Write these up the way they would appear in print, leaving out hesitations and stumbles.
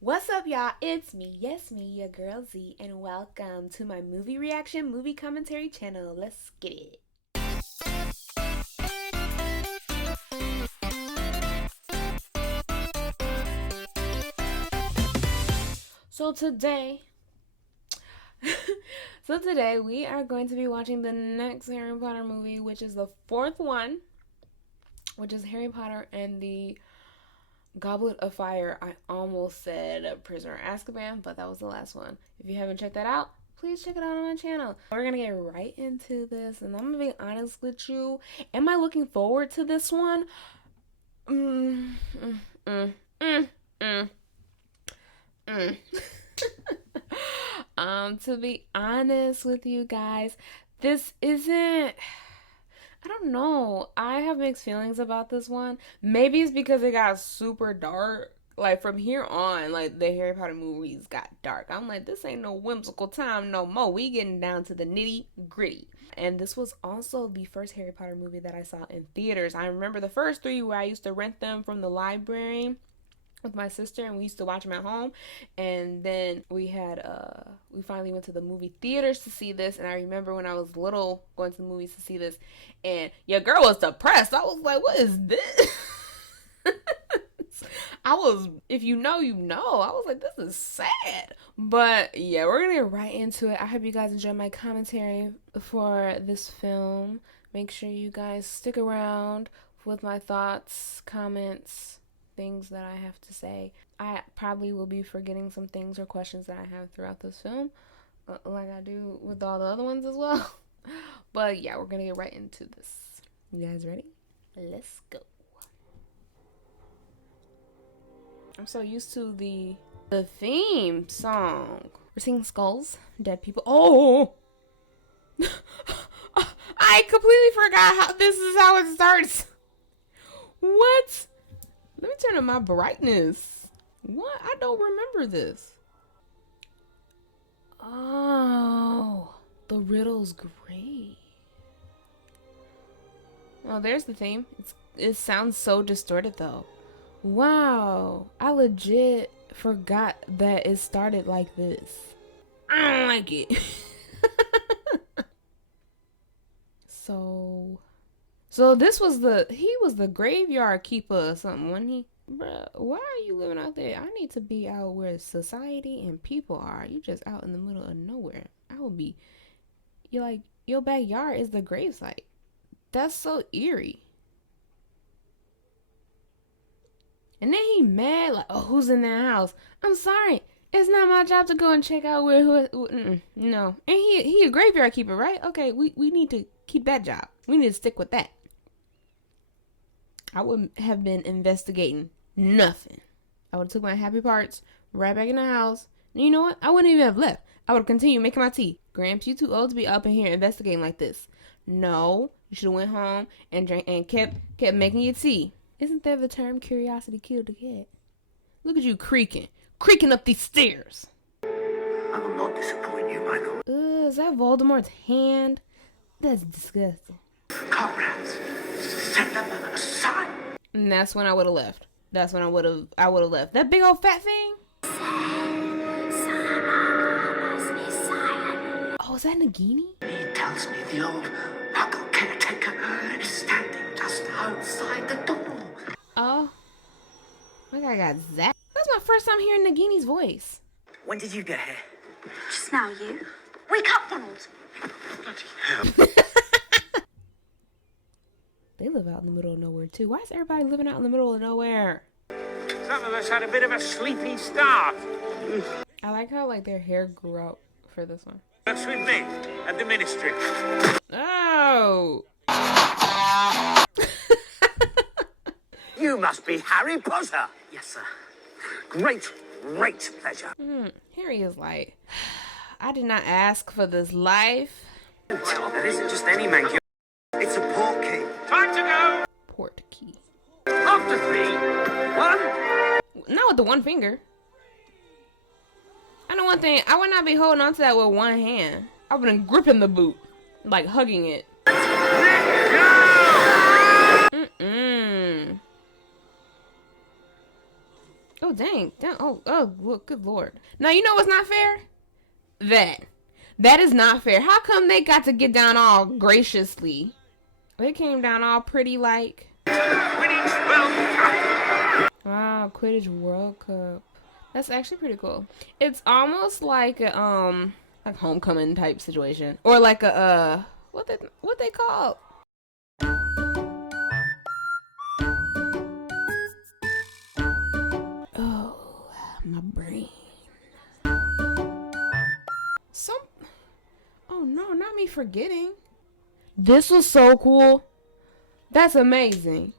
What's up, y'all? It's me, yes, me, your girl Z, and welcome to my movie reaction, movie commentary channel. Let's get it. So today, we are going to be watching the next Harry Potter movie, which is the fourth one, which is Harry Potter and the Goblet of Fire. I almost said Prisoner of Azkaban, but that was the last one. If you haven't checked that out, please check it out on my channel. We're gonna get right into this, and I'm gonna be honest with you. Am I looking forward to this one? Mm, mm, mm, mm, mm, mm. To be honest with you guys, this isn't. I don't know. I have mixed feelings about this one. Maybe it's because it got super dark. Like from here on, like the Harry Potter movies got dark. I'm like, this ain't no whimsical time no more. We getting down to the nitty gritty. And this was also the first Harry Potter movie that I saw in theaters. I remember the first three where I used to rent them from the library with my sister, and we used to watch them at home. And then we finally went to the movie theaters to see this. And I remember when I was little going to the movies to see this, and your girl was depressed. I was like, what is this? If you know, you know. I was like, this is sad. But yeah, we're gonna get right into it. I hope you guys enjoy my commentary for this film. Make sure you guys stick around with my thoughts, comments, things that I have to say. I probably will be forgetting some things or questions that I have throughout this film, like I do with all the other ones as well. But yeah, we're gonna get right into this. You guys ready? Let's go. I'm so used to the theme song. We're singing skulls, dead people. Oh! I completely forgot how this is how it starts. What? Let me turn up my brightness. What? I don't remember this. Oh, the riddle's great. Oh, there's the theme. It sounds so distorted though. Wow, I legit forgot that it started like this. I don't like it. So this was he was the graveyard keeper or something, wasn't he? Bruh, why are you living out there? I need to be out where society and people are. You just out in the middle of nowhere. You're like, your backyard is the gravesite. That's so eerie. And then he mad, like, oh, who's in that house? I'm sorry, it's not my job to go and check out no. And he a graveyard keeper, right? Okay, we need to keep that job. We need to stick with that. I wouldn't have been investigating nothing. I would have took my happy parts right back in the house. And you know what? I wouldn't even have left. I would have continued making my tea. Gramps, you too old to be up in here investigating like this. No, you should have went home and drank and kept making your tea. Isn't that the term curiosity killed the cat? Look at you creaking up these stairs. I will not disappoint you, Michael. Is that Voldemort's hand? That's disgusting. Comrades, set them aside. And that's when I would have left. That's when I would have left. That big old fat thing? Oh, is that Nagini? He tells me the old Muggle caretaker is standing just outside the door. Oh, my guy got zapped. That's my first time hearing Nagini's voice. When did you get here? Just now, you. Wake up, Ronald. Bloody hell. They live out in the middle of nowhere, too. Why is everybody living out in the middle of nowhere? Some of us had a bit of a sleepy start. I like how, like, their hair grew out for this one. That's with me at the ministry. Oh! You must be Harry Potter. Yes, sir. Great pleasure. Harry is like, I did not ask for this life. That isn't just any man. It's a portkey. Time to go. Port key. After 3, 1. Not with the one finger. I know one thing. I would not be holding on to that with one hand. I would have been gripping the boot, like hugging it. Let go. Oh, dang. Oh, look, good lord. Now, you know what's not fair? That is not fair. How come they got to get down all graciously? They came down all pretty like. Quidditch World Cup. Wow, Quidditch World Cup. That's actually pretty cool. It's almost like a like homecoming type situation, or like a what they call. Oh, my brain. Oh no, not me forgetting. This was so cool. That's amazing.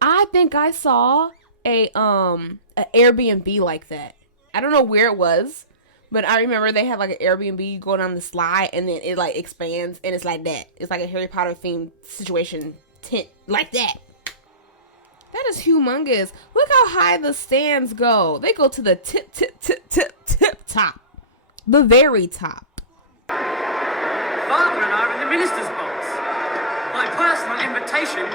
I think I saw a Airbnb like that. I don't know where it was, but I remember they had like an Airbnb going on the slide, and then it like expands, and it's like that. It's like a Harry Potter themed situation tent like that. That is humongous. Look how high the stands go. They go to the tip top. The very top. Father and I are in the minister's box. My personal invitation.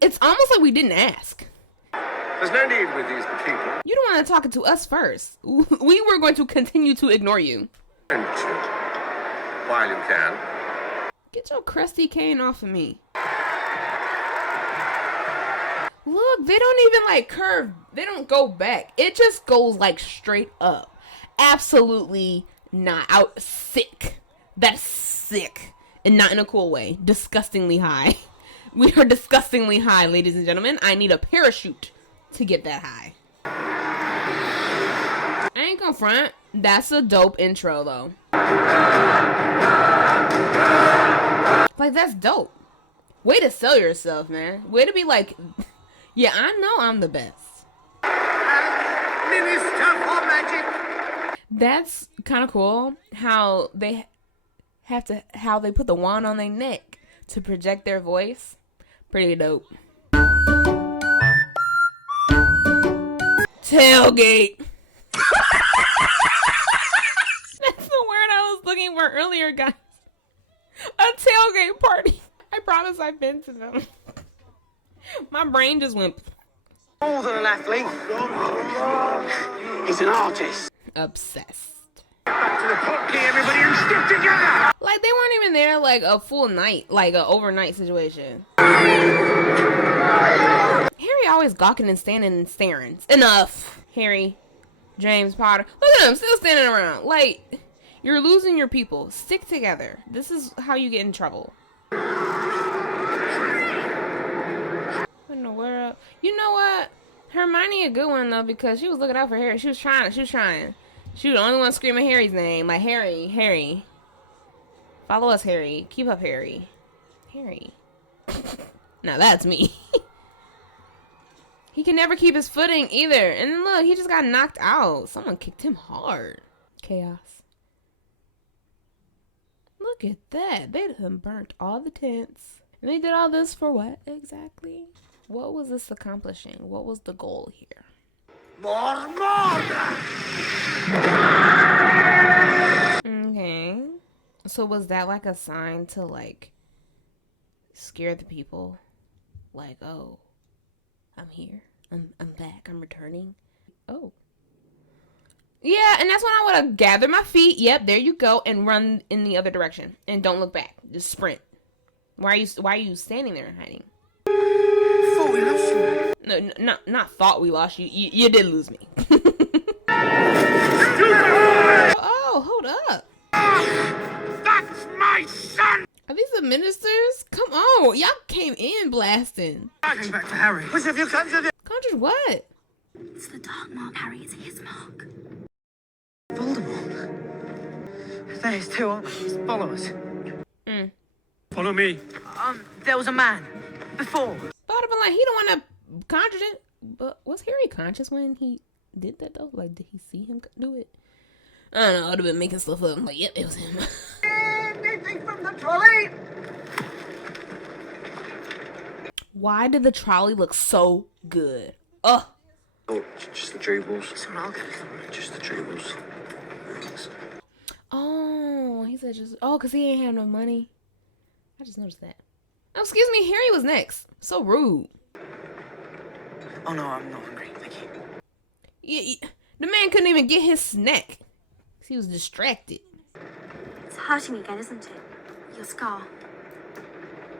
It's almost like we didn't ask. There's no need with these people. You don't want to talk to us first. We were going to continue to ignore you. While you can. Get your crusty cane off of me. Look, they don't even like curve. They don't go back. It just goes like straight up. Absolutely not. Out sick. That's sick. And not in a cool way. Disgustingly high. We are disgustingly high, ladies and gentlemen. I need a parachute to get that high. I ain't gonna front. That's a dope intro, though. Like, that's dope. Way to sell yourself, man. Way to be like, yeah, I know I'm the best. Minister for Magic. That's kind of cool. How they put the wand on their neck to project their voice. Pretty dope. Tailgate. That's the word I was looking for earlier, guys. A tailgate party. I promise I've been to them. My brain just went. More than an athlete. He's an artist. Obsessed. Back to the pot key, everybody, and stick together. Like, they weren't even there like a full night, like an overnight situation. Harry always gawking and standing and staring. Enough. Harry, James Potter. Look at them, still standing around. Like, you're losing your people. Stick together. This is how you get in trouble. What in the world? You know what? Hermione a good one, though, because she was looking out for Harry. She was trying. She was the only one screaming Harry's name. Like, Harry. Follow us, Harry. Keep up, Harry. Harry. Now, that's me. He can never keep his footing, either. And then, look, he just got knocked out. Someone kicked him hard. Chaos. Look at that. They done burnt all the tents. And they did all this for what, exactly? What was this accomplishing? What was the goal here? More murder. Okay. So was that like a sign to like scare the people? Like, oh, I'm here. I'm back. I'm returning. Oh. Yeah, and that's when I would have gathered my feet. Yep, there you go, and run in the other direction. And don't look back. Just sprint. Why are you standing there and hiding? Thought we lost you. No, not thought we lost you. You did lose me. Oh, hold up. That's my son. Are these the ministers? Come on, y'all came in blasting. Came back for Harry. Which have you conjured? Conjured what? It's the dark mark, Harry. It's his mark. Voldemort. They're his two, aren't they? His followers. Follow me. There was a man. Before. But I'd have been like, he don't want to conjure it. But was Harry conscious when he did that, though? Like, did he see him do it? I don't know. I'd have been making stuff up. I'm like, yep, it was him. Anything from the trolley? Why did the trolley look so good? Ugh. Oh, just the Triwizards. That's what I'll get from it. Just the Triwizards. Thanks. Oh, he said just... Oh, because he ain't have no money. I just noticed that. Oh, excuse me. Harry was next. So rude. Oh, no, I'm not hungry. Thank you. The man couldn't even get his snack. He was distracted. It's hurting again, isn't it? Your scar.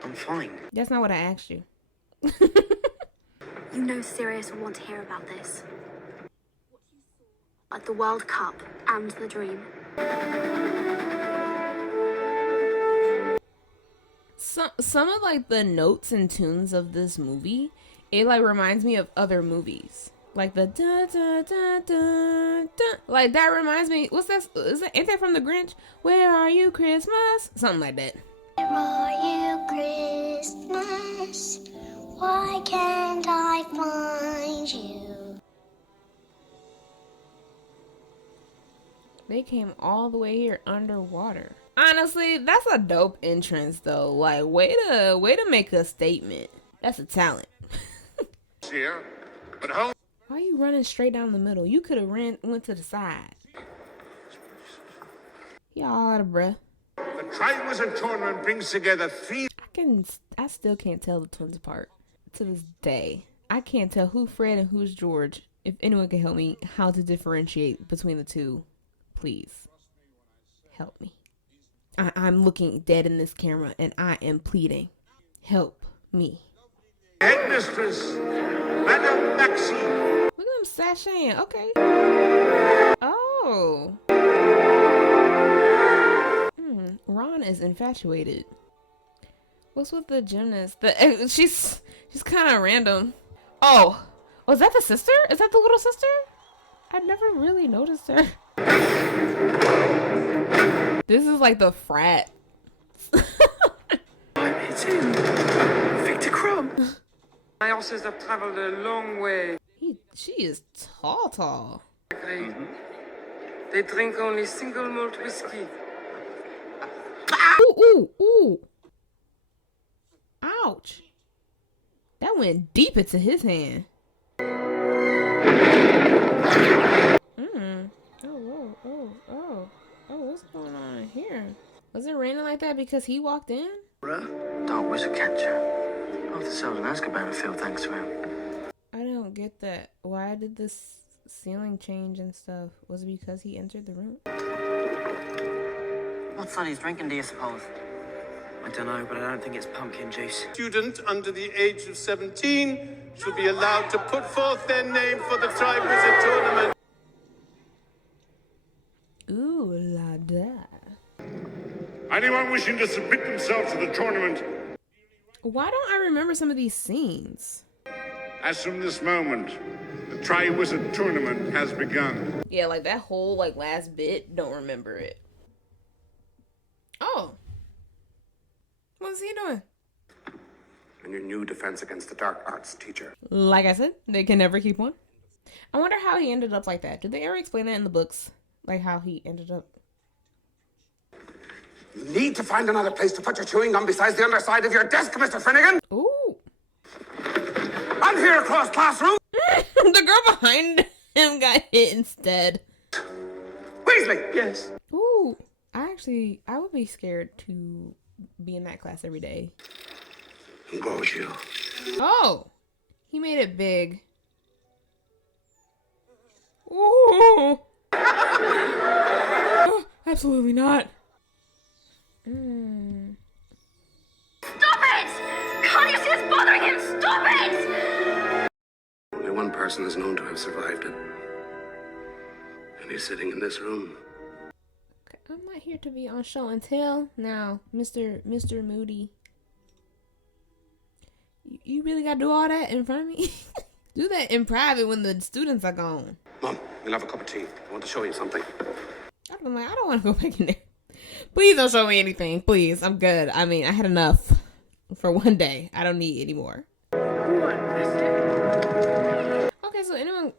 I'm fine. That's not what I asked you. You know Sirius will want to hear about this. At the World Cup and the dream. Some of like the notes and tunes of this movie, it like reminds me of other movies. Like the da da da da da. Like that reminds me. What's that? Ain't that from The Grinch? Where are you, Christmas? Something like that. Where are you, Christmas? Why can't I find you? They came all the way here underwater. Honestly, that's a dope entrance though. Like way to make a statement. That's a talent. Here, but how? Why are you running straight down the middle? You could have went to the side. Y'all out of breath. The Triwizard Tournament brings together three. I still can't tell the twins apart to this day. I can't tell who Fred and who's George. If anyone can help me how to differentiate between the two, please help me. I'm looking dead in this camera and I am pleading. Help me. Headmistress, Madame Maxine. Look at him sashaying. Okay. Oh. Ron is infatuated. What's with the gymnast? She's kind of random. Oh, was that the sister? Is that the little sister? I never really noticed her. This is like the frat. It's him. Victor Crumb. My horses have traveled a long way. She is tall. They drink only single malt whiskey. Ooh. Ouch. That went deep into his hand. Oh, what's going on here? Was it raining like that because he walked in? Dark wizard catcher. Oh, the cells in Azkaban are filled thanks to him. I don't get that. Why did this ceiling change and stuff? Was it because he entered the room? What's that he's drinking, do you suppose? I don't know, but I don't think it's pumpkin juice. Student under the age of 17 should be allowed to put forth their name for the Triwizard Tournament. Ooh la da. Anyone wishing to submit themselves to the tournament? Why don't I remember some of these scenes? As from this moment, the Triwizard Tournament has begun. Yeah, like that whole like last bit, don't remember it. Oh. What's he doing? And your new defense against the dark arts, teacher. Like I said, they can never keep one. I wonder how he ended up like that. Did they ever explain that in the books? Like how he ended up? You need to find another place to put your chewing gum besides the underside of your desk, Mr. Finnegan. Ooh. I'm here across classroom. The girl behind him got hit instead. Weasley. Yes. Ooh. I would be scared to be in that class every day. Bonjour. Oh. He made it big. Ooh. Oh, absolutely not. Stop it! Can't you see it's bothering him? Stop it! Only one person is known to have survived it. And he's sitting in this room. Okay, I'm not here to be on show and tell now, Mr. Moody. You really gotta do all that in front of me? Do that in private when the students are gone. Mom, we'll have a cup of tea. I want to show you something. I'm like, I don't want to go back in there. Please don't show me anything. Please, I'm good. I mean, I had enough for one day. I don't need any more. Okay, so anyone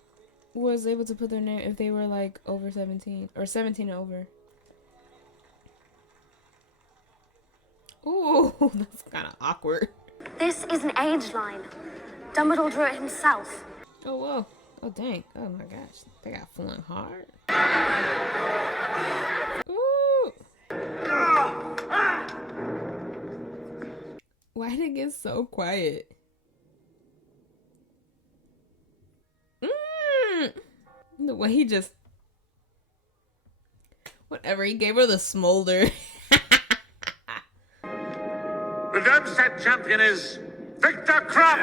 was able to put their name if they were like over 17 or 17 and over. Ooh, that's kind of awkward. This is an age line. Dumbledore drew it himself. Oh, whoa. Oh, dang. Oh, my gosh. They got flung hard. Ooh. Why did it get so quiet? The way he just... Whatever, he gave her the smolder. The Darmstadt champion is Victor Krupp!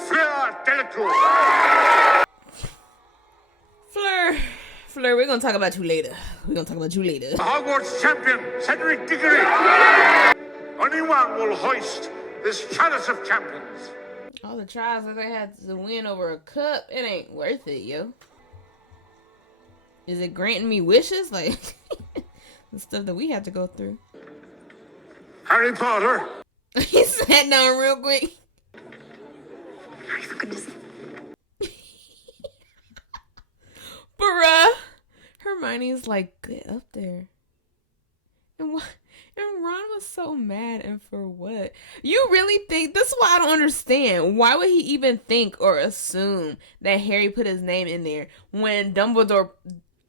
Fleur Delacour! Fleur, we're gonna talk about you later. The Hogwarts champion, Cedric Diggory! Only one will hoist this chalice of champions. All the trials that they had to win over a cup, it ain't worth it, yo. Is it granting me wishes? Like, the stuff that we had to go through. Harry Potter. He sat down real quick. Harry, for goodness. Bruh. Hermione's like, get up there. And Ron was so mad, and for what? You really think, this is why I don't understand. Why would he even think or assume that Harry put his name in there when Dumbledore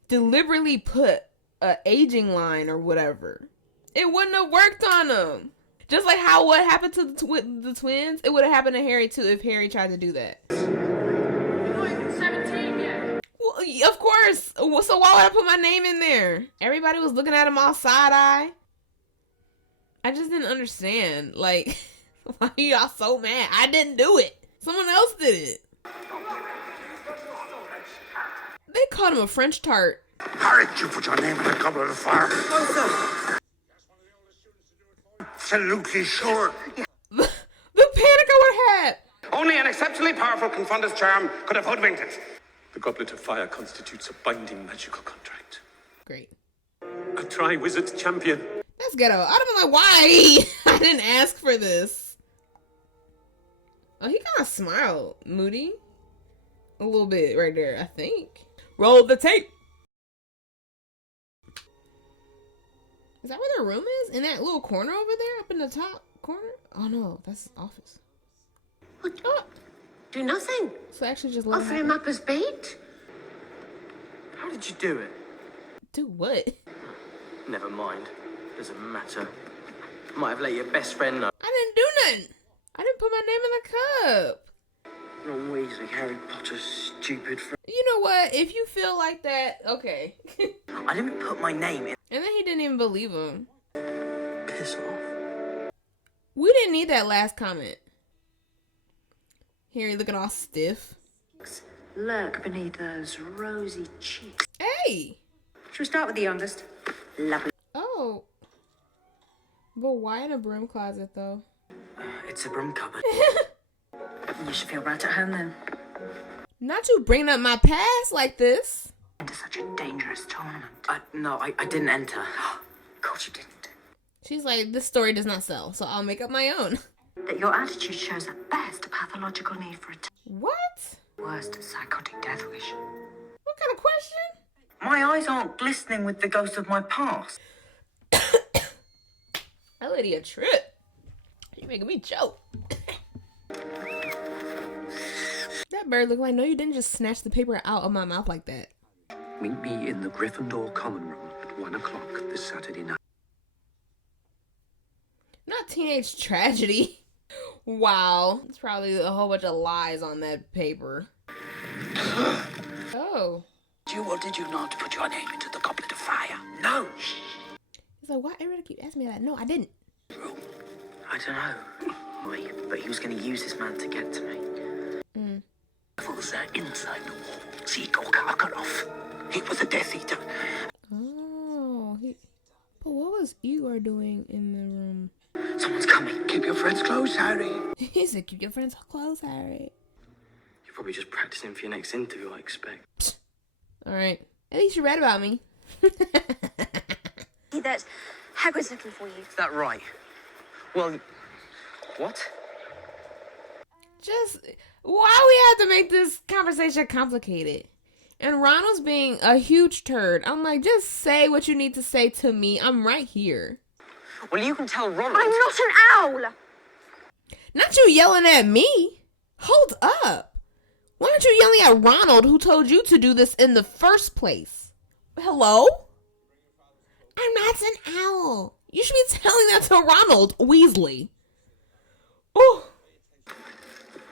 deliberately put a aging line or whatever? It wouldn't have worked on him. Just like how what happened to the twins, it would have happened to Harry too if Harry tried to do that. You're not even 17 yet. Well, of course. So why would I put my name in there? Everybody was looking at him all side-eye. I just didn't understand. Like, why are y'all so mad? I didn't do it. Someone else did it. They called him a French tart. Harry, did you put your name in the Goblet of Fire? No, sir. Absolutely sure. The panic I would have had. Only an exceptionally powerful confundus charm could have hoodwinked it. The Goblet of Fire constitutes a binding magical contract. Great. A Triwizard champion. That's ghetto. I'd have been like, why? I didn't ask for this. Oh, he kind of smiled, Moody. A little bit right there, I think. Roll the tape. Is that where their room is? In that little corner over there? Up in the top corner? Oh no, that's his office. What? Oh. Do nothing. So actually just let Offer him up as bait? How did you do it? Do what? Never mind. Doesn't matter. Might have let your best friend know. I didn't do nothing. I didn't put my name in the cup. Ron Weasley, Harry Potter's stupid friend. You know what? If you feel like that, okay. I didn't put my name in. And then he didn't even believe him. Piss off. We didn't need that last comment. Harry looking all stiff. Lurk beneath those rosy cheeks. Hey! Should we start with the youngest? Lovely. Oh. But why in a broom closet, though? It's a broom cupboard. You should feel right at home then. Not you bringing up my past like this. Into such a dangerous tournament. No, I didn't enter. Of course you didn't. She's like, this story does not sell, so I'll make up my own. That your attitude shows at best a pathological need for a What? worst psychotic death wish. What kind of question? My eyes aren't glistening with the ghost of my past. That lady a trip. You making me choke. That bird looked like, no, you didn't just snatch the paper out of my mouth like that. Meet me in the Gryffindor common room at 1 o'clock this Saturday night. Not teenage tragedy. Wow. It's probably a whole bunch of lies on that paper. Oh. Did you or did you not put your name into the Goblet of Fire? No. He's like, why everybody keep asking me that? No, I didn't. I don't know. Why, but he was going to use this man to get to me. Devils are inside the walls. Igor Karkaroff. He was a Death Eater. Oh. But what was Igor doing in the room? Someone's coming. Keep your friends close, Harry. He said, keep your friends close, Harry. You're probably just practicing for your next interview, I expect. Alright. At least you read about me. That Hagrid's looking for you. Is that right? Well, what? Just, why we have to make this conversation complicated? And Ronald's being a huge turd. I'm like, just say what you need to say to me. I'm right here. Well, you can tell Ronald. I'm not an owl! Not you yelling at me. Hold up. Why aren't you yelling at Ronald, who told you to do this in the first place? Hello? I'm not an owl. You should be telling that to Ronald Weasley. Oh.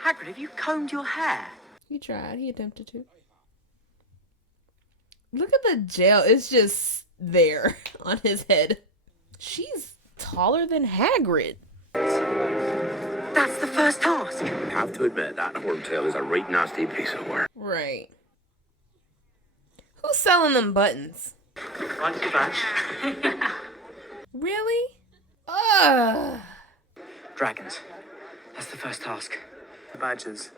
Hagrid, have you combed your hair? He tried. He attempted to. Look at the gel. It's just there on his head. She's taller than Hagrid. That's the first task. I have to admit, that horntail is a right nasty piece of work. Right. Who's selling them buttons? Like the badge. Really? Ugh. Dragons. That's the first task. Badges.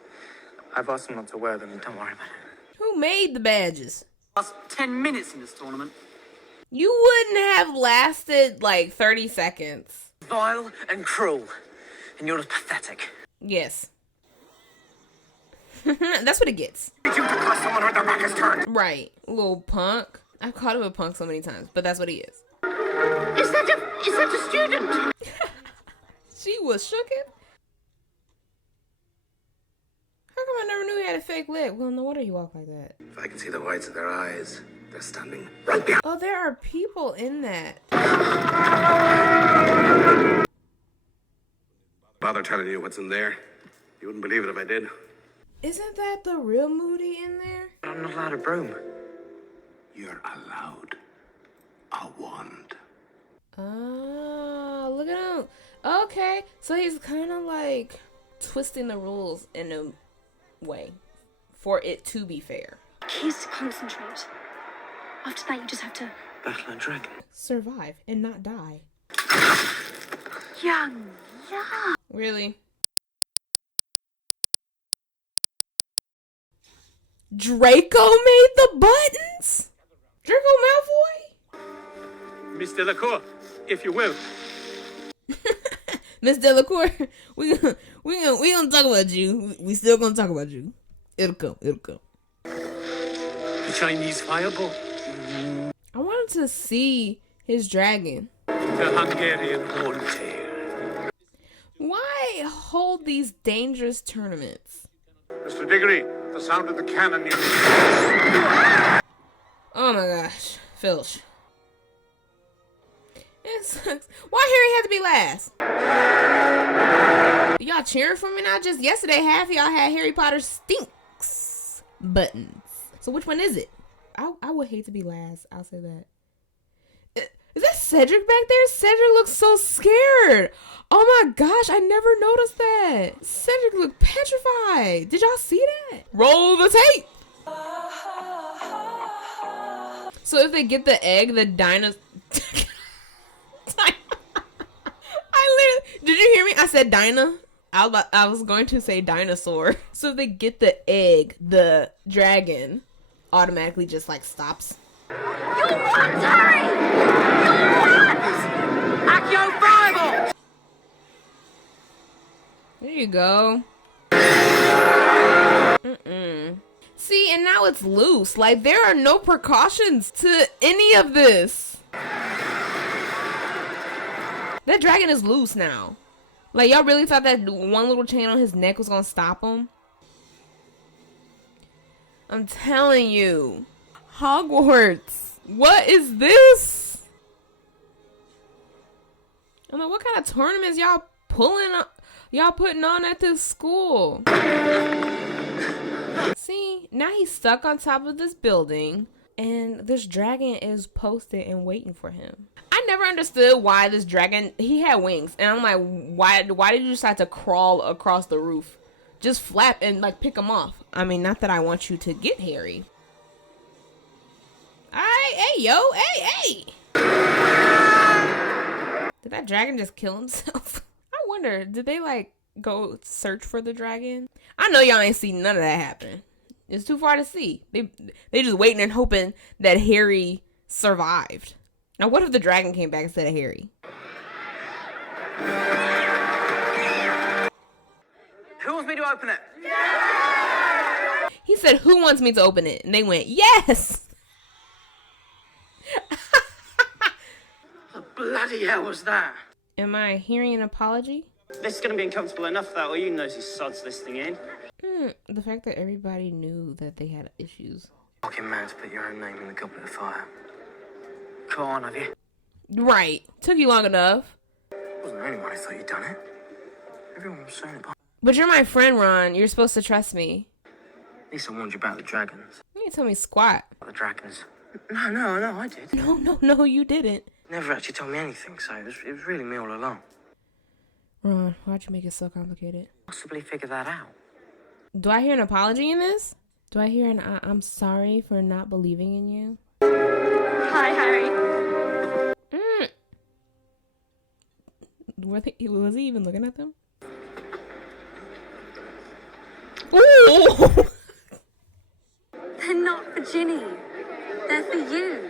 I've asked them not to wear them. Don't worry about it. Who made the badges? Last 10 minutes in this tournament. You wouldn't have lasted like 30 seconds. Vile and cruel. And you're pathetic. Yes. That's what it gets. Did you declare someone when their back is turned? Right. Little punk. I've called him a punk so many times, but that's what he is. Is that a student? She was shooken. How come I never knew he had a fake leg? Well, no wonder he walked like that. If I can see the whites of their eyes, they're standing right behind. Oh, there are people in that. Bother telling you what's in there. You wouldn't believe it if I did. Isn't that the real Moody in there? But I'm not allowed a broom. You're allowed a wand. Oh, look at him. Okay, so he's kind of like twisting the rules in a way for it to be fair. Keys to concentrate. After that, you just have to... Battle a dragon. Survive and not die. Yeah. Really? Draco made the buttons? Draco Malfoy? Miss Delacour, if you will. Miss Delacour, we gonna talk about you. We still gonna talk about you. It'll come. The Chinese fireball. I wanted to see his dragon. The Hungarian horntail. Why hold these dangerous tournaments? Mr. Diggory, the sound of the cannon. Oh my gosh, Filch. It sucks. Why Harry had to be last? Y'all cheering for me now? Just yesterday, half of y'all had Harry Potter stinks buttons. So which one is it? I would hate to be last. I'll say that. Is that Cedric back there? Cedric looks so scared. Oh my gosh, I never noticed that. Cedric looked petrified. Did y'all see that? Roll the tape. So if they get the egg, the dinosaur... Did you hear me? I said Dinah. I was going to say dinosaur. So if they get the egg, the dragon automatically just like stops. You won, Harry! You won! Accio Bible! There you go. See, and now it's loose. Like, there are no precautions to any of this. That dragon is loose now. Like, y'all really thought that one little chain on his neck was gonna stop him? I'm telling you. Hogwarts. What is this? I'm like, what kind of tournaments y'all putting on at this school? See, now he's stuck on top of this building, and this dragon is posted and waiting for him. I never understood why this dragon, he had wings, and I'm like, why did you decide to crawl across the roof? Just flap and like pick him off. I mean, not that I want you to get Harry. Alright, hey yo, hey. Did that dragon just kill himself? I wonder, did they like go search for the dragon? I know y'all ain't seen none of that happen. It's too far to see. They just waiting and hoping that Harry survived. Now what if the dragon came back instead of Harry? Who wants me to open it? He said, who wants me to open it? And they went, yes! The bloody hell was that? Am I hearing an apology? This is going to be uncomfortable enough, that all you nosy sods listening in. The fact that everybody knew that they had issues. Fucking mad to put your own name in the Goblet of Fire. Come on, have you? Right. Took you long enough. I wasn't the only one who thought you'd done it. Everyone was saying it. But you're my friend, Ron. You're supposed to trust me. At least I warned you about the dragons. You didn't tell me squat. The dragons. No, I did. No, you didn't. Never actually told me anything, so it was really me all along. Ron, why'd you make it so complicated? Possibly figure that out. Do I hear an apology in this? Do I hear an I'm sorry for not believing in you? Hi, Harry. Was he even looking at them? Ooh! They're not for Ginny. They're for you.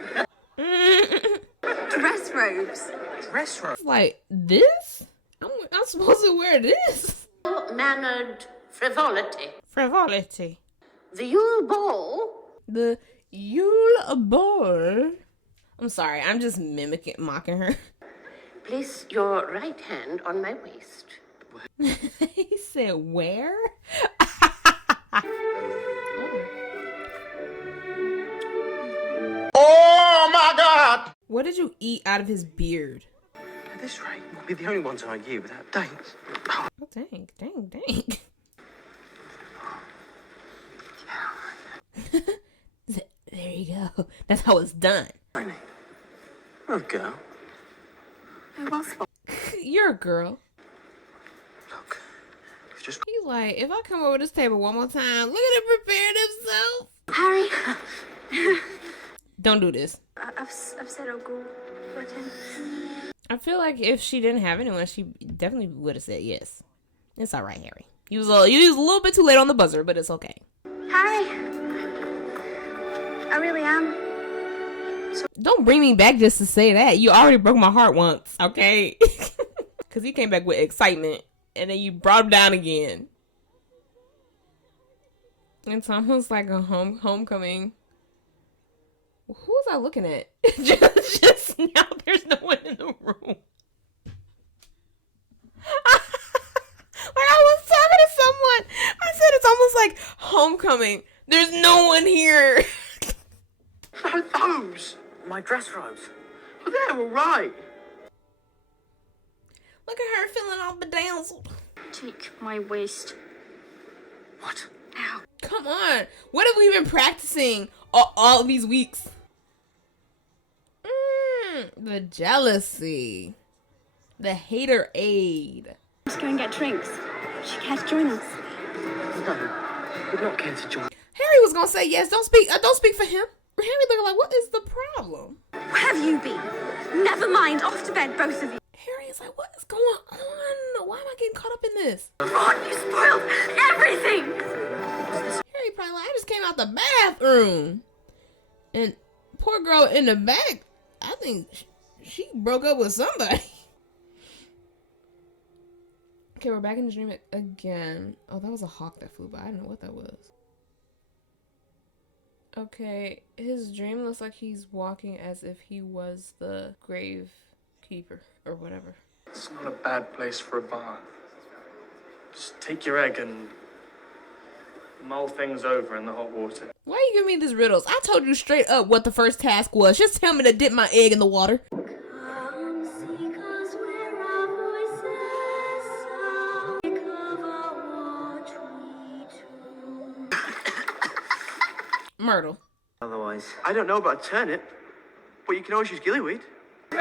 Dress robes. Dress robe? Like, this? I'm supposed to wear this? Mannered frivolity. Frivolity. The Yule Ball. The Yule Ball. I'm sorry, I'm just mocking her. Place your right hand on my waist. He said, where? Oh my God! What did you eat out of his beard? At this rate, we'll be the only ones on you without dates. Oh, dang. There you go. That's how it's done. Oh, girl. You're a girl. Look, it's just... He's like, if I come over this table one more time, look at him preparing himself. Harry. Don't do this. I've said I'll go with him. I feel like if she didn't have anyone, she definitely would have said yes. It's all right, Harry. You was a little bit too late on the buzzer, but it's okay. Harry. I really am. Don't bring me back just to say that. You already broke my heart once, okay? Because he came back with excitement, and then you brought him down again. It's almost like a homecoming. Who was I looking at? just now, there's no one in the room. Like I was talking to someone. I said it's almost like homecoming. There's no one here. What are those? My dress robes. Well, they're all right. Look at her feeling all bedazzled. Take my waist. What? Now. Come on. What have we been practicing all these weeks? The jealousy. The hater aid. Let's go and get drinks. She can't join us. No, would not care to join. Harry was gonna say yes. Don't speak for him. Harry looking like, what is the problem? Where have you been? Never mind. Off to bed, both of you. Harry is like, what is going on? Why am I getting caught up in this? Ron, you spoiled everything. Harry probably like, I just came out the bathroom. And poor girl in the back, I think she broke up with somebody. Okay, we're back in the dream again. Oh, that was a hawk that flew by. I don't know what that was. Okay, his dream looks like he's walking as if he was the grave keeper or whatever. It's not a bad place for a bar. Just take your egg and mull things over in the hot water. Why are you giving me these riddles? I told you straight up what the first task was. Just tell me to dip my egg in the water. Myrtle. Otherwise, I don't know about turnip, but you can always use gillyweed. They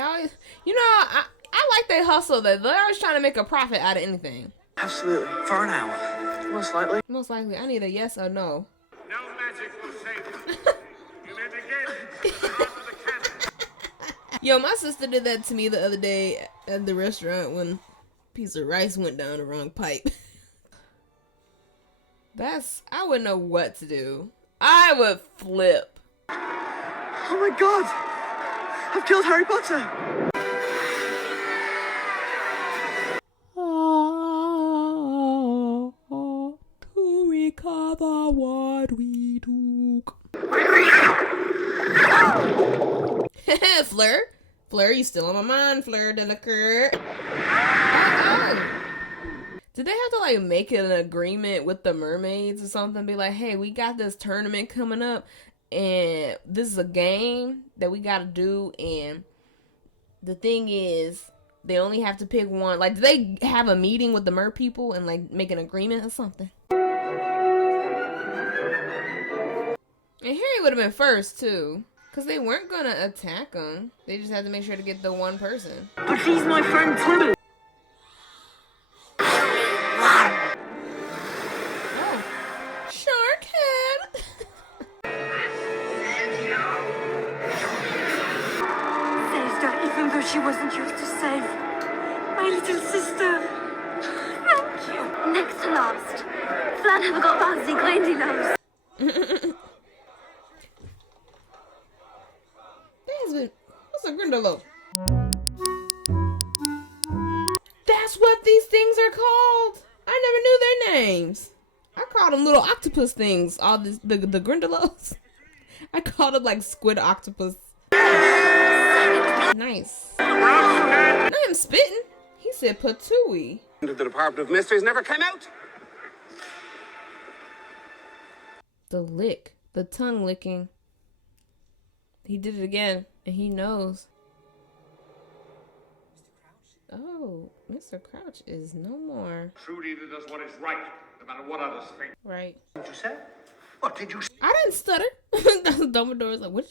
always, you know, I like they hustle. They're always trying to make a profit out of anything. Absolutely. For an hour. Most likely. Most likely. I need a yes or no. No magic will save you. You may begin. Under the cannon. Yo, my sister did that to me the other day at the restaurant when a piece of rice went down the wrong pipe. I wouldn't know what to do. I would flip. Oh my god! I've killed Harry Potter! To recover what we took. Fleur? Fleur, you still on my mind, Fleur Delacour. Did they have to like make an agreement with the mermaids or something? Be like, hey, we got this tournament coming up and this is a game that we gotta do, and the thing is they only have to pick one. Like, do they have a meeting with the mer people and like make an agreement or something? Harry would have been first too, because they weren't gonna attack him. They just had to make sure to get the one person. But he's my friend too. Oh, shark head. Saved her even though she wasn't yours to save. My little sister. Thank you. Next to last. Flan never got bouncy grindy nose. What's a Grindelow? That's what these things are called. I never knew their names. I called them little octopus things. All this, the Grindelows. I called them like squid octopus. Nice. I am spitting. He said patooey. The Department of Mysteries never came out. The lick. The tongue licking. He did it again, and he knows. Oh, Mr. Crouch is no more. True leader does what is right, no matter what others think. Right. What did you say? What did you say? I didn't stutter. Dumbledore's like, what?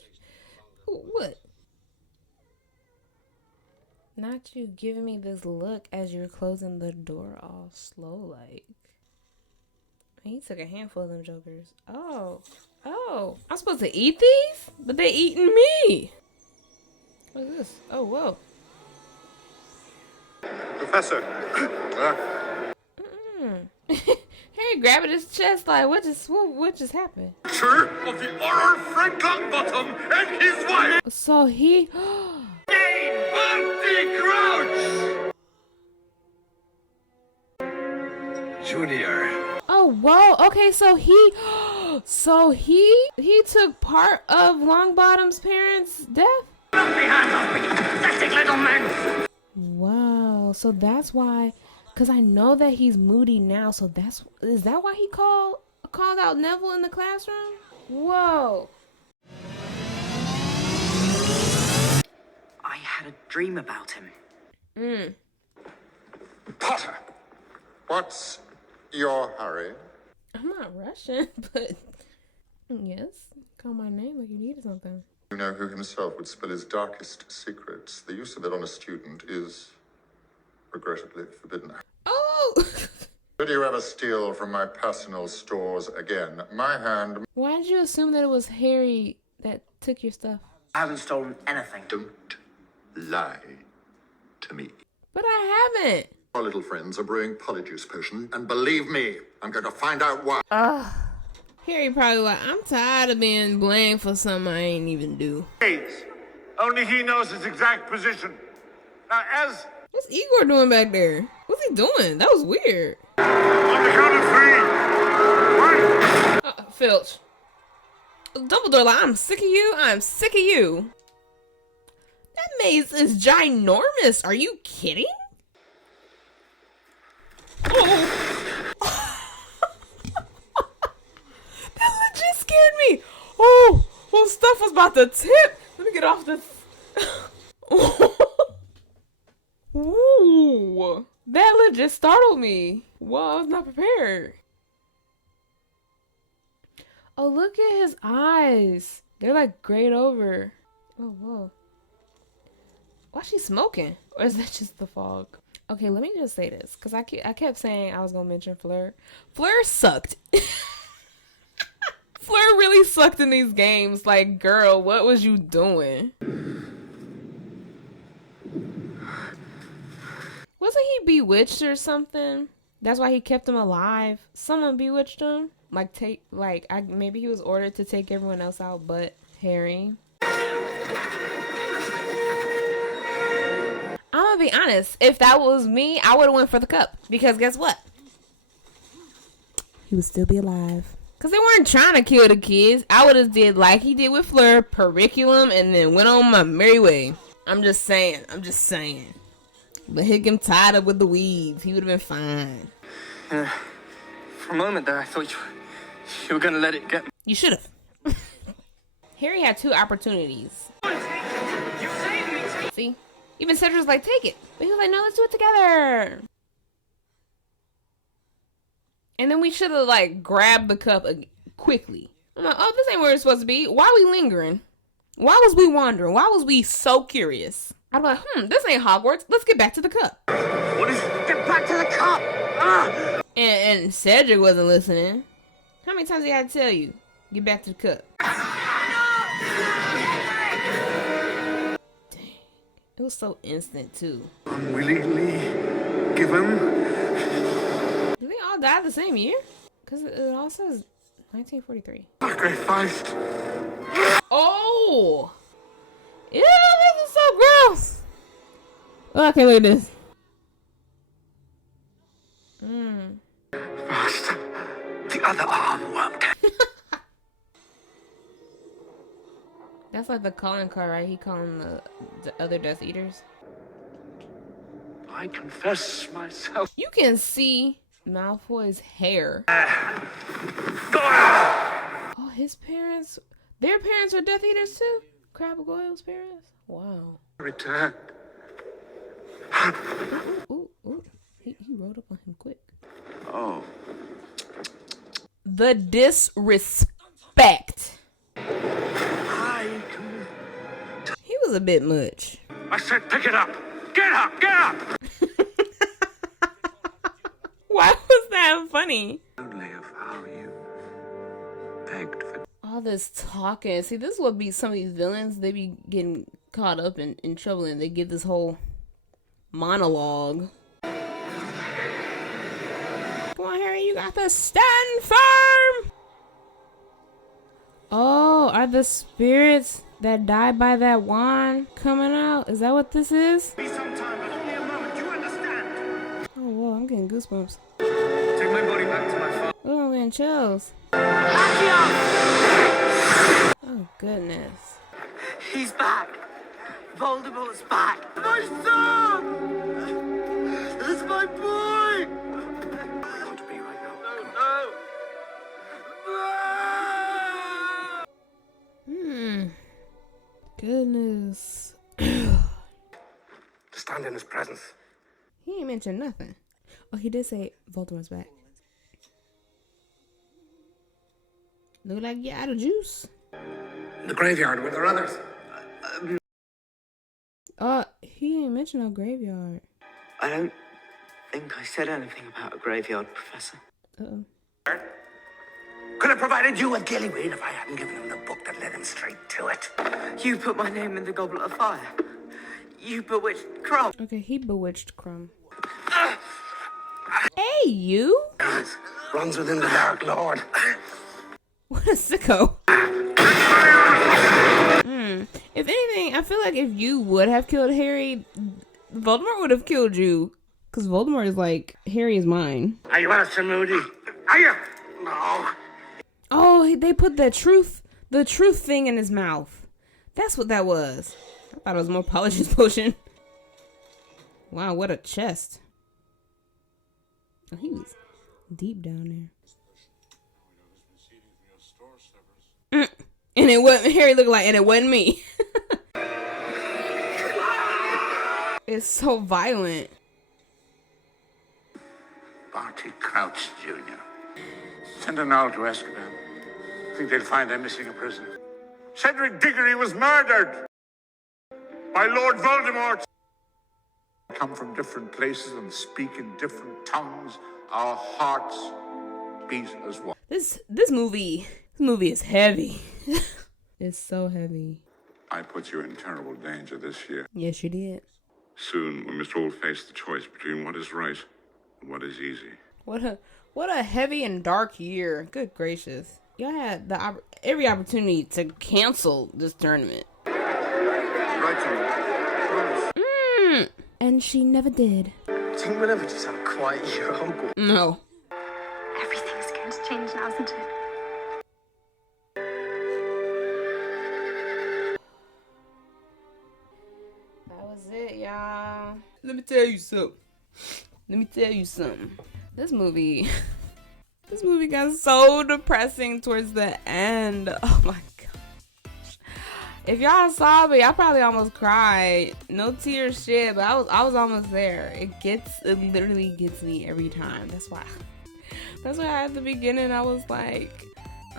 What? Not you giving me this look as you're closing the door all slow like. He took a handful of them jokers. Oh. Oh. I'm supposed to eat these? But they eating me. What is this? Oh, whoa. Professor. Harry grabbing his chest like, what just happened? Sir of the Order Frank Longbottom and his wife. So he... Barty Crouch! Junior. Oh, whoa. Okay, so he... So he took part of Longbottom's parents' death? Don't be hands off me, pathetic little man! Wow. So that's why... Because I know that he's moody now, so that's... Is that why he called out Neville in the classroom? Whoa. I had a dream about him. Potter, what's your hurry? I'm not rushing, but... Yes. Call my name like you needed something. You know who himself would spill his darkest secrets. The use of it on a student is, regrettably, forbidden. Oh! Should you ever steal from my personal stores again, my hand... Why did you assume that it was Harry that took your stuff? I haven't stolen anything. Don't lie to me. But I haven't. Our little friends are brewing polyjuice potion, and believe me, I'm going to find out why. Harry probably like, I'm tired of being blamed for something I ain't even do. Only he knows his exact position. Now, as... What's Igor doing back there? What's he doing? That was weird. on the count of 3, 1. Filch. Dumbledore like, I'm sick of you. I'm sick of you. That maze is ginormous. Are you kidding? Oh. That legit scared me. Oh, stuff was about to tip. Let me get off this. Ooh, that legit startled me. Whoa, I was not prepared. Oh, look at his eyes. They're like grayed over. Oh, whoa. Why is she smoking? Or is that just the fog? Okay, let me just say this. Because I kept saying I was going to mention Fleur. Fleur sucked. Fleur really sucked in these games. Like, girl, what was you doing? Wasn't he bewitched or something? That's why he kept him alive. Someone bewitched him. Maybe he was ordered to take everyone else out but Harry. I'm gonna be honest. If that was me, I would have went for the cup. Because guess what? He would still be alive. Because they weren't trying to kill the kids. I would have did like he did with Fleur, periculum, and then went on my merry way. I'm just saying. But he'd get him tied up with the weeds. He would have been fine. For a moment there, I thought you were going to let it get me. You should have. Harry had 2 opportunities. See? Even Cedric's like, take it. But he was like, no, let's do it together. And then we should have, like, grabbed the cup quickly. I'm like, oh, this ain't where it's supposed to be. Why are we lingering? Why was we wandering? Why was we so curious? I'm like, this ain't Hogwarts. Let's get back to the cup. What is it? Get back to the cup! Ah! And Cedric wasn't listening. How many times did I have to tell you? Get back to the cup. Dang. It was so instant, too. Unwillingly given. Do they all die the same year? Because it all says 1943. Sacrificed. Oh! Ew, this is so gross. Oh, I can't look at this. First, the other arm worked. That's like the calling card, right? He calling the other Death Eaters. I confess myself. You can see Malfoy's hair. Oh, his parents, their parents are Death Eaters too? Crabbe Goyle's parents? Wow. Return. Ooh. He rode up on him quick. Oh. The disrespect. He was a bit much. I said pick it up. Get up. Get up. Why was that funny? Only of how you begged for. All this talking. See, this would be some of these villains. They be getting caught up in trouble and they give this whole monologue. Come on, Harry, you got to stand firm. Oh, are the spirits that died by that wand coming out? Is that what this is? Be some time, but only a moment. You understand? Oh, whoa, I'm getting goosebumps. Take my body back to my father. Oh, I'm getting chills. Oh, goodness. He's back. Voldemort's back. My son! It's my boy! I want to be right now. No! Goodness. To stand in his presence. He ain't mentioned nothing. Oh, he did say Voldemort's back. Look like you out of juice. In the graveyard with their others. He ain't mentioned no graveyard. I don't think I said anything about a graveyard, Professor. Uh-oh. Could have provided you with Gillyweed if I hadn't given him the book that led him straight to it. You put my name in the Goblet of Fire. You bewitched Crumb. Okay, he bewitched Crumb. Hey, you! Runs within the Dark Lord. What a sicko. If anything, I feel like if you would have killed Harry, Voldemort would have killed you. Because Voldemort is like, Harry is mine. Are you Alistair Moody? Are you? No. Oh, they put the truth thing in his mouth. That's what that was. I thought it was more Polyjuice Potion. Wow, what a chest. Oh, he was deep down there. And it wasn't Harry looked like, and it wasn't me. It's so violent. Barty Crouch, Jr. Send an owl to Azkaban. Think they'll find I'm missing a prisoner. Cedric Diggory was murdered by Lord Voldemort. Come from different places and speak in different tongues. Our hearts beat as one. This movie is heavy. It's so heavy. I put you in terrible danger this year. Yes, you did. Soon we must all face the choice between what is right and what is easy. What a heavy and dark year. Good gracious. Y'all had every opportunity to cancel this tournament. And she never did. Do you think we'll ever just have a quiet year at Hogwarts? No. Everything's going to change now, isn't it? That was it, y'all. Let me tell you something. This movie got so depressing towards the end. Oh my gosh. If y'all saw me, I probably almost cried. No tears shed, but I was almost there. It literally gets me every time. That's why at the beginning I was like,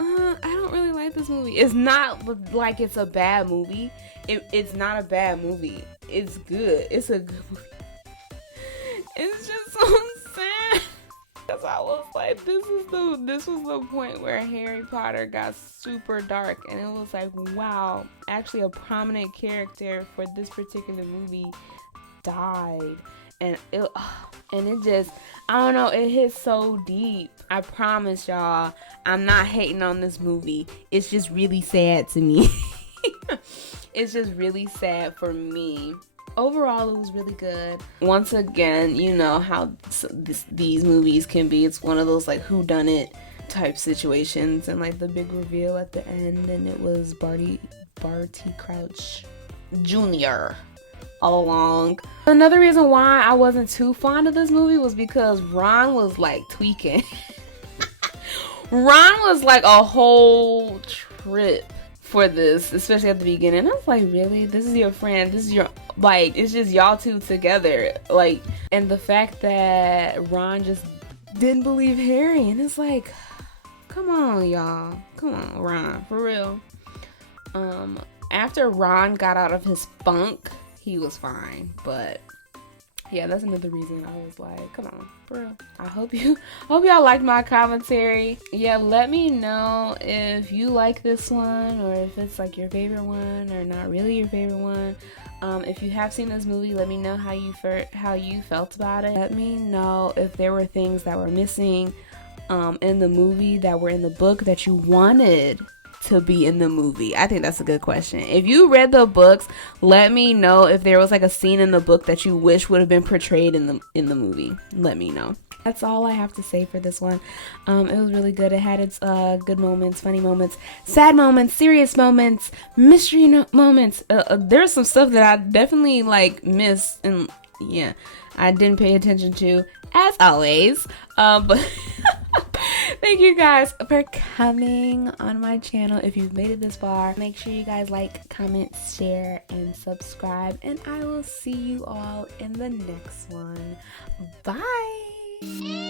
I don't really like this movie. It's not like it's a bad movie. It's not a bad movie. It's good. It's a good movie. It's just so sad. Because I was like, this was the point where Harry Potter got super dark, and it was like, wow, actually a prominent character for this particular movie died. And it just, I don't know, it hit so deep. I promise y'all, I'm not hating on this movie. It's just really sad to me. It's just really sad for me. Overall, it was really good. Once again, you know how these movies can be. It's one of those like whodunit type situations, and like the big reveal at the end, and it was Barty Crouch Jr. all along. Another reason why I wasn't too fond of this movie was because Ron was like tweaking. Ron was like a whole trip for this, especially at the beginning. I was like, really? This is your friend? This is your, like, it's just y'all two together. Like, and the fact that Ron just didn't believe Harry, and it's like, come on, y'all. Come on, Ron, for real. After Ron got out of his funk, he was fine, but yeah, that's another reason I was like, come on, bro. I hope y'all liked my commentary. Yeah, let me know if you like this one, or if it's like your favorite one, or not really your favorite one. If you have seen this movie, let me know how you felt about it. Let me know if there were things that were missing in the movie that were in the book that you wanted to be in the movie. I think that's a good question. If you read the books, let me know if there was like a scene in the book that you wish would have been portrayed in the movie. Let me know. That's all I have to say for this one. It was really good. It had its good moments, funny moments, sad moments, serious moments, mystery moments. There's some stuff that I definitely like missed, and yeah, I didn't pay attention to, as always. But thank you guys for coming on my channel. If you've made it this far, make sure you guys like, comment, share, and subscribe. And I will see you all in the next one. Bye.